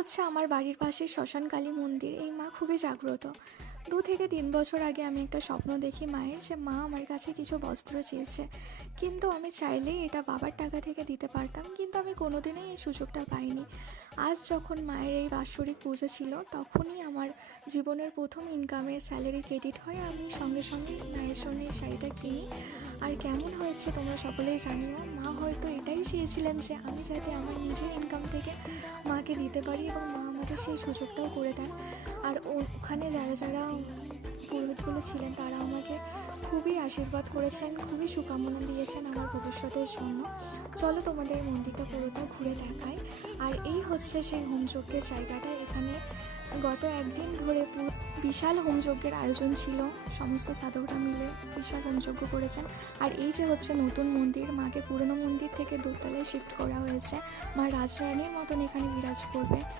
হচ্ছে আমার বাড়ির পাশে শ্মশানকালী মন্দির। এই মা খুবই জাগ্রত। 2 থেকে 3 বছর আগে আমি একটা স্বপ্ন দেখি মায়ের, যে মা আমার কাছে কিছু বস্ত্র চেয়েছে, কিন্তু আমি চাইলেই এটা বাবার টাকা থেকে দিতে পারতাম, কিন্তু আমি কোনোদিনই এই সুযোগটা পাইনি। আজ যখন মায়ের এই বাৎসরিক পুজো ছিল, তখনই আমার জীবনের প্রথম ইনকামের স্যালারি ক্রেডিট হয়। আমি সঙ্গে সঙ্গে মায়ের জন্য এই শাড়িটা কিনি। আর কেমন হয়েছে তোমরা সকলেই জানিও। মা হয়তো এটাই চেয়েছিলেন যে আমি যাতে আমার নিজের ইনকাম থেকে মাকে দিতে পারি, এবং মা আমাকে সেই সুযোগটাও করে দেন। আর ওখানে যারা যারা পুরোহিতগুলো ছিলেন, তারা আমাকে খুবই আশীর্বাদ করেছেন, খুবই শুভকামনা দিয়েছেন আমার ভবিষ্যতের জন্য। চলো তোমাদের মন্দিরটা পুরোটা ঘুরে দেখাই। আর এই হচ্ছে সেই হোমযজ্ঞের জায়গাটা। এখানে গত একদিন ধরে পুরো বিশাল হোমযজ্ঞের আয়োজন ছিল। সমস্ত সাধকরা মিলে বিশাল হোমযজ্ঞ করেছেন। আর এই যে হচ্ছে নতুন মন্দির, মাকে পুরনো মন্দির থেকে দোতলায় শিফট করা হয়েছে। মা রাজরানীর মতন এখানে বিরাজ করবে।